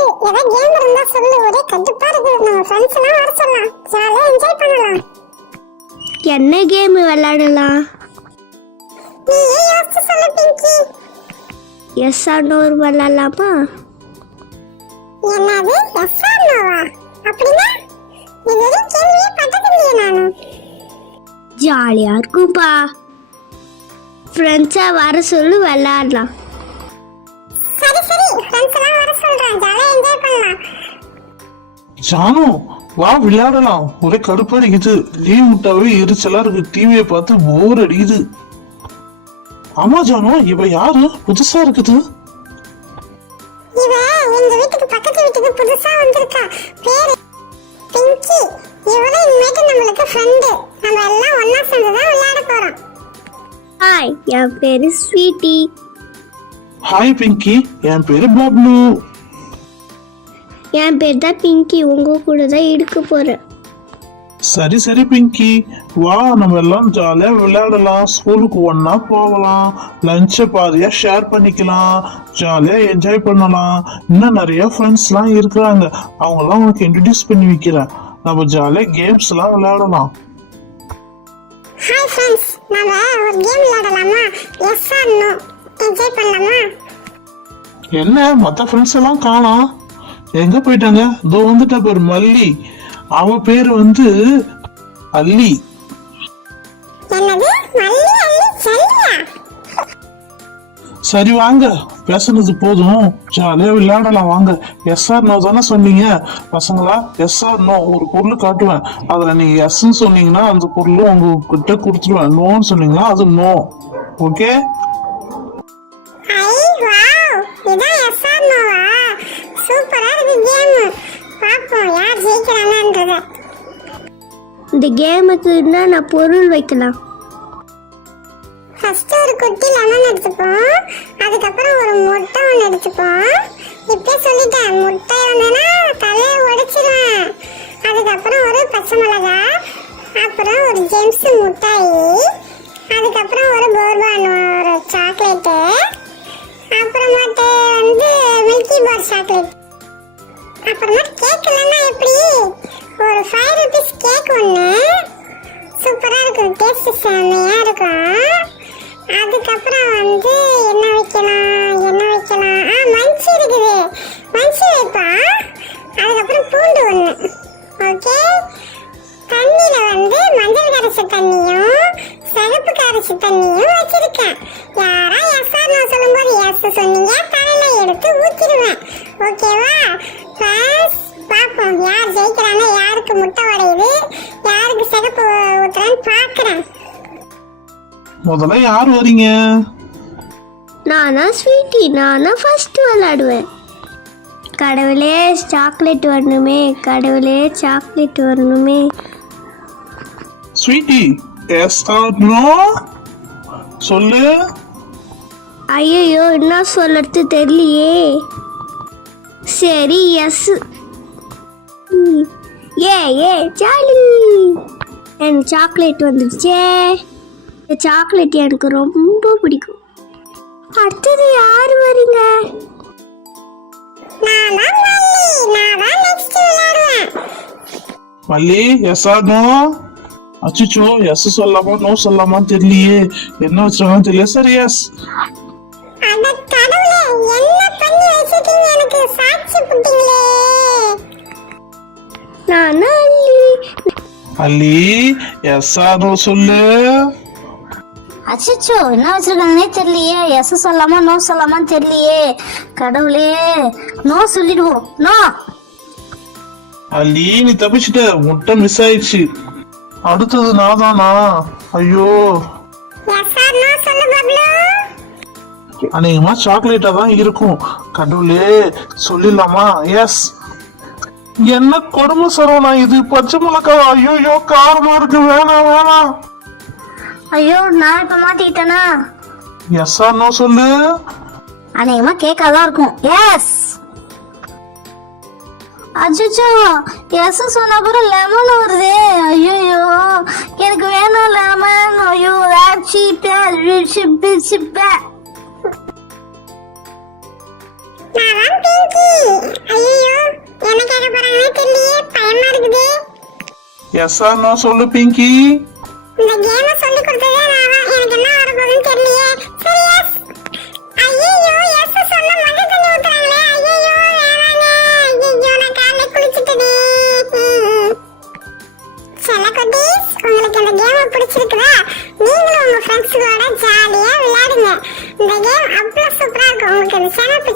இருக்கு. ஏதாவது கேம் இருந்தா சொல்லு. ஒரே கடுப்பா இருக்கு. நம்ம ஃப்ரெண்ட்ஸ் எல்லாம் வர சொல்லலாம். ஜாலியா என்ஜாய் பண்ணலாம். என்ன கேம் விளையாடலாம்? நீ ஏன் யோசிச்சு சொல்லு பிங்கி. எஸ் ஆர் நோ விளையாடலாமா? என்னது எஸ் ஆர் நோவா? அப்படின்னா இது வரைக்கும் கேள்வியே பட்டதில்லையே நானு. ஜாலியா இருக்கும்பா. ஃப்ரெண்ட்ஸா வர சொல்லு விளையாடலாம். சரி சரி, ஃப்ரெண்ட்ஸ் எல்லாம் வர சொல்றேன். ஜாலியா என்ஜாய் பண்ணலாம். ஜானு வா விளையாடலாம். ஒரே கடுப்பா அடிக்குது. லீவ் விட்டாவே எரிச்சலா இருக்கு. டிவியை பார்த்து போர் அடிக்குது. ஆமா ஜானு, இவ யாரு? புதுசா இருக்குது. இவ எங்க வீட்டுக்கு பக்கத்து வீட்டுக்கு புதுசா வந்திருக்கா. பேரு பிங்கி. இவளே இனிமேட்டு நம்மளுக்கு ஃப்ரெண்டு. நம்ம எல்லாம் ஒண்ணா சேர்ந்து தான் விளையாட போறோம். ஹாய், என் பேரு ஸ்வீட்டி. ஹாய் பிங்கி, என் பேரு பப்ளு. என் பேர் தான் பிங்கி. உங்க கூட தான் இருக்க போறேன். சரி சரி பிங்கி, வா நம்ம எல்லாம் ஜாலியா விளையாடலாம். ஸ்கூலுக்கு ஒன்னா போகலாம். லஞ்சை பாதியா ஷேர் பண்ணிக்கலாம். ஜாலியா என்ஜாய் பண்ணலாம். இன்னும் நிறைய ஃப்ரெண்ட்ஸ் எல்லாம் இருக்கிறாங்க. அவங்க எல்லாம் உனக்கு இன்ட்ரடியூஸ் பண்ணி வைக்கிறேன். நம்ம ஜாலியா கேம்ஸ் எல்லாம் விளையாடலாம். ஹாய் ஃப்ரெண்ட்ஸ், நாம ஒரு கேம் விளையாடலாமா? S R no. என்ஜாய் பண்ணலாமா? என்ன மத்த ஃப்ரெண்ட்ஸ் எல்லாம் காணோம்? எங்க போயிட்டாங்க? இதோ வந்துட்டா பேர் மல்லி. அவ பேரு வந்து அல்லி. என்னது மல்லி அல்லி சல்லியா? சரி வாங்க, பேசுனது போதும். ஜாலியா விளையாடலாம் வாங்க. எஸ் ஆர் நோ தானே சொன்னீங்க பசங்களா? எஸ் ஆர் நோ ஒரு பொருள் காட்டுவேன். அதுல நீங்க எஸ்ன்னு சொன்னீங்கன்னா அந்த பொருள் உங்ககிட்ட கொடுத்துருவேன். நோன்னு சொன்னீங்கன்னா அது நோ. ஓகே? ஐ வாவ், இதான் எஸ் ஆர் நோவா? சூப்பரா இருக்கு கேம். பாப்போம் யார் ஜெயிக்கிறாங்கன்றத. இந்த கேமுக்கு என்னென்ன பொருள் வைக்கலாம்? ஃபர்ஸ்ட் ஒரு குட்டி லெமன் எடுத்துப்போம். அதுக்கப்புறம் ஒரு முட்டை ஒன்று எடுத்துப்போம். இப்பயே சொல்லிட்டேன், முட்டை ஒன்றுனா தலையை உடைச்சிருவேன். அதுக்கப்புறம் ஒரு பச்சை மிளகாய், அப்புறம் ஒரு ஜெம்ஸ் முட்டாய், அதுக்கப்புறம் ஒரு போர்பான் ஒரு சாக்லேட்டு, அப்புறமாட்டு வந்து மில்கி பார் சாக்லேட், அப்புறமா கேக் இல்லைன்னா எப்படி ஒரு 5 rupees கேக் ஒன்று. சூப்பராக இருக்கும், டேஸ்ட் செம்மையாக இருக்கும். அதுக்கப்புறம் வந்து என்ன வைக்கலாம் மஞ்சி இருக்குது, மஞ்சி வைப்பா. அதுக்கப்புறம் பூண்டு ஒன்று. ஓகே, தண்ணியில் வந்து மஞ்சள் கரைச்ச தண்ணியும் சிகப்பு கரைச்ச தண்ணியும் வச்சிருக்கேன். யாரா எஸ் ஆர் நோ சொல்லும்போது எஸ் சொன்னீங்க, தலையில் எடுத்து ஊற்றிடுவேன். ஓகேவா? ஃபர்ஸ்ட் பார்ப்போம் யார் ஜெயிக்கிறாங்க, யாருக்கு முட்டை உடையுது, யாருக்கு சிகப்பு ஊற்றுறான்னு பார்க்குறேன். முதல்ல யார் வரீங்க? நானா ஸ்வீட்டி. நானா ஃபர்ஸ்ட் விளையாடுவேன். கடவுளே சாக்லேட் வரணுமே, கடவுளே சாக்லேட் வரணுமே. ஸ்வீட்டி, எஸ் ஆர் நோ சொல்லு. ஐயோ, என்ன சொல்லறது தெரியலையே. சரி எஸ். ஏ ஜாலி, எனக்கு சாக்லேட் வந்துடுச்சே. இந்த சாக்லேட் எனக்கு ரொம்ப பிடிக்கும். அடுத்தது யார் வரீங்க? மல்லி, எஸ் ஆர் நோ? அச்சுச்சோ, எஸ் சொல்லாமா நோ சொல்லாமா தெரியலையே. என்ன வச்சிருக்காங்க தெரியல. சரி எஸ். நானா அல்லி, எஸ் ஆர் நோ சொல்லு. அச்சோ, என்ன வச்சிருக்காங்கன்னே தெரியலையே. எஸ் சொல்லாமா நோ சொல்லாமா தெரியலையே. கடவுளே, நோ சொல்லிடுவோம். நோ. அல்லி, நீ தப்பிச்சிட்ட. முட்டை மிஸ் ஆயிடுச்சு. அடுத்தது நான் தானா? ஐயோ, அநேகமா சாக்லேட்டா தான் இருக்கும். கடவுளே, சொல்லிடலாமா? எஸ். என்ன கொடுமை சரவணா இது? பச்சை மிளகாய். ஐயோ காரமா இருக்கு. வேணாம் வேணாம். ஐயோ, நான் இப்ப மாட்டிக்கிட்டேனா? எஸ் ஆர் நோ சொல்லு. அநேகமா கேக்காதான் இருக்கும். எஸ். அச்சோ, எஸ் சொன்ன அப்புறம் லெமன் வருது. ஐயோ, எனக்கு வேணும் லெமன். ஐயோ, ஐயோ எஸ் ஆர் நோ சொல்லு பிங்கி. இந்த கேமை சொல்லி கொடுத்ததே நான் தான். எனக்கு என்ன வர போகுதுன்னு தெரியலையே. சரி எஸ். ஐயோ எஸ் சொன்ன மஞ்சள் தண்ணி ஊத்துறாங்களே. ஐயோ வேணாங்க. ஐயோ நான் காலைல குளிச்சிட்டேனே. செல்ல குட்டீஸ், உங்களுக்கு இந்த கேம் பிடிச்சிருக்குதா? நீங்களும் உங்க ஃப்ரெண்ட்ஸுகளோட ஜாலியா விளையாடுங்க. இந்த கேம் அவ்வளவு சூப்பரா இருக்கும். உங்களுக்கு இந்த சேனல்